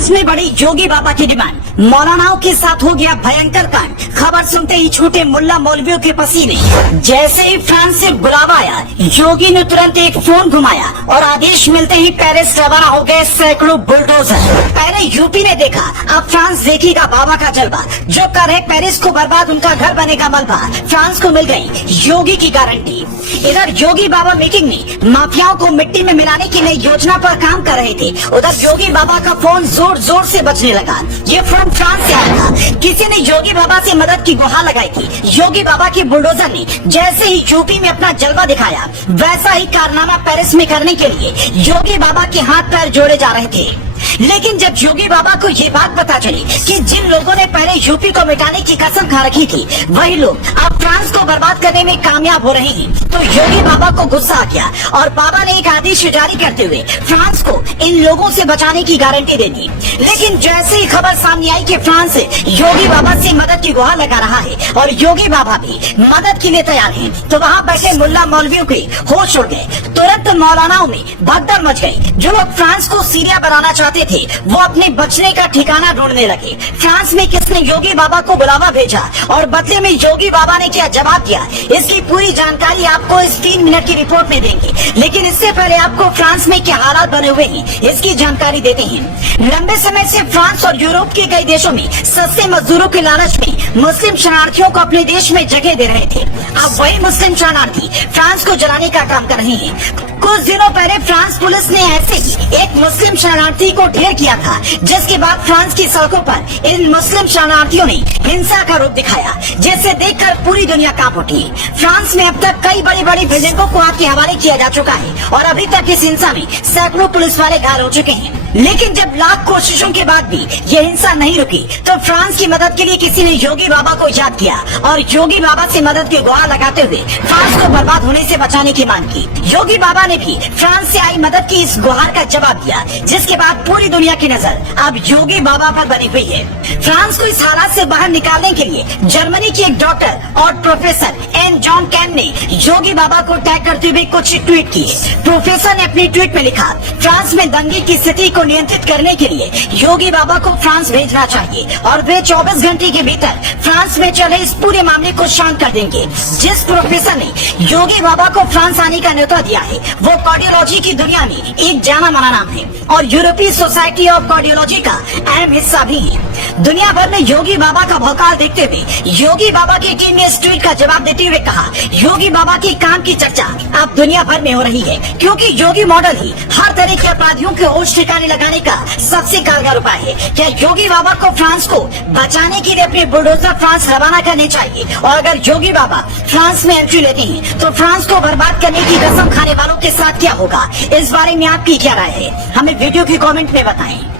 France में बढ़ी योगी बाबा की डिमांड, मौलानाओं के साथ हो गया भयंकर कांड। खबर सुनते ही छूटे मुल्ला मौलवियों के पसीने। जैसे ही फ्रांस से बुलावा आया, योगी ने तुरंत एक फोन घुमाया और आदेश मिलते ही पेरिस रवाना हो गए सैकड़ों बुलडोजर। पहले यूपी ने देखा, अब फ्रांस देखेगा बाबा का जलवा। जो कर है पेरिस को बर्बाद, उनका घर बनेगा मलबा। फ्रांस को मिल गई योगी की गारंटी। इधर योगी बाबा मीटिंग में माफियाओं को मिट्टी में मिलाने की नई योजना पर काम कर रहे थे। उधर योगी बाबा का फोन जोर जोर से बजने लगा। ये फोन फ्रांस से आया था। किसी ने योगी बाबा से मदद की गुहार लगाई थी। योगी बाबा के बुलडोजर ने जैसे ही यूपी में अपना जलवा दिखाया, वैसा ही कारनामा पेरिस में करने के लिए योगी बाबा के हाथ पैर जोड़े जा रहे थे। लेकिन जब योगी बाबा को ये बात पता चली कि जिन लोगों ने पहले यूपी को मिटाने की कसम खा रखी थी, वही लोग अब फ्रांस को बर्बाद करने में कामयाब हो रहे हैं, तो योगी बाबा को गुस्सा आ गया और बाबा ने एक आदेश जारी करते हुए फ्रांस को इन लोगों से बचाने की गारंटी दे दी। लेकिन जैसे ही खबर सामने आई कि फ्रांस योगी बाबा से मदद की गुहार लगा रहा है और योगी बाबा भी मदद के लिए तैयार है, तो वहाँ बैठे मुल्ला मौलवियों के होश उड़ गए। तुरंत मौलानाओं में भगदड़ मच गई। जो लोग फ्रांस को सीरिया बनाना चाहते थे, वो अपने बचने का ठिकाना ढूंढने लगे। फ्रांस में किसने योगी बाबा को बुलावा भेजा और बदले में योगी बाबा ने क्या जवाब दिया, इसकी पूरी जानकारी आपको इस 3 मिनट की रिपोर्ट में देंगे। लेकिन इससे पहले आपको फ्रांस में क्या हालात बने हुए हैं, इसकी जानकारी देते हैं। लंबे समय से फ्रांस और यूरोप के कई देशों में सस्ते मजदूरों के लालच में मुस्लिम शरणार्थियों को अपने देश में जगह दे रहे थे। अब वही मुस्लिम शरणार्थी फ्रांस को जलाने का काम कर रहे हैं। कुछ दिनों पहले फ्रांस पुलिस ने ऐसे ही एक मुस्लिम शरणार्थी को ढेर किया था, जिसके बाद फ्रांस की सड़कों पर इन मुस्लिम शरणार्थियों ने हिंसा का रूप दिखाया, जिसे देखकर पूरी दुनिया कांप उठी। फ्रांस में अब तक कई बड़ी बड़ी बिल्डिंगों को आग के हवाले किया जा चुका है और अभी तक इस हिंसा में सैकड़ों पुलिस वाले घायल हो चुके हैं। लेकिन जब लाख कोशिशों के बाद भी ये हिंसा नहीं रुकी, तो फ्रांस की मदद के लिए किसी ने योगी बाबा को याद किया और योगी बाबा से मदद की गुहार लगाते हुए फ्रांस को बर्बाद होने से बचाने की मांग की। योगी बाबा ने भी फ्रांस से आई मदद की इस गुहार का जवाब दिया, जिसके बाद पूरी दुनिया की नजर अब योगी बाबा पर बनी हुई है। फ्रांस को इस हालात से बाहर निकालने के लिए जर्मनी की एक डॉक्टर और प्रोफेसर एन जॉन कैन ने योगी बाबा को टैग करते हुए कुछ ट्वीट किए। प्रोफेसर ने अपनी ट्वीट में लिखा, फ्रांस में दंगे की स्थिति को नियंत्रित करने के लिए योगी बाबा को फ्रांस भेजना चाहिए और वे 24 घंटे के भीतर फ्रांस में चले इस पूरे मामले को शांत कर देंगे। जिस प्रोफेसर ने योगी बाबा को फ्रांस आने का न्योता दिया है, वो कार्डियोलॉजी की दुनिया में एक जाना माना नाम है और यूरोपीय सोसाइटी ऑफ कार्डियोलॉजी का अहम हिस्सा भी है। दुनिया भर में योगी बाबा का भौकाल देखते हुए योगी बाबा की टीम ने इस ट्वीट का जवाब देते हुए कहा, योगी बाबा के काम की चर्चा अब दुनिया भर में हो रही है, क्योंकि योगी मॉडल ही हर तरह के अपराधियों के होश ठिकाने लगाने का सबसे कारगर उपाय है। क्या योगी बाबा को फ्रांस को बचाने के लिए अपने बुलडोजर फ्रांस रवाना करने चाहिए? और अगर योगी बाबा फ्रांस में एंट्री लेते हैं, तो फ्रांस को बर्बाद करने की कसम खाने वालों के साथ क्या होगा? इस बारे में आपकी क्या राय है? हमें वीडियो के कमेंट में बताएं।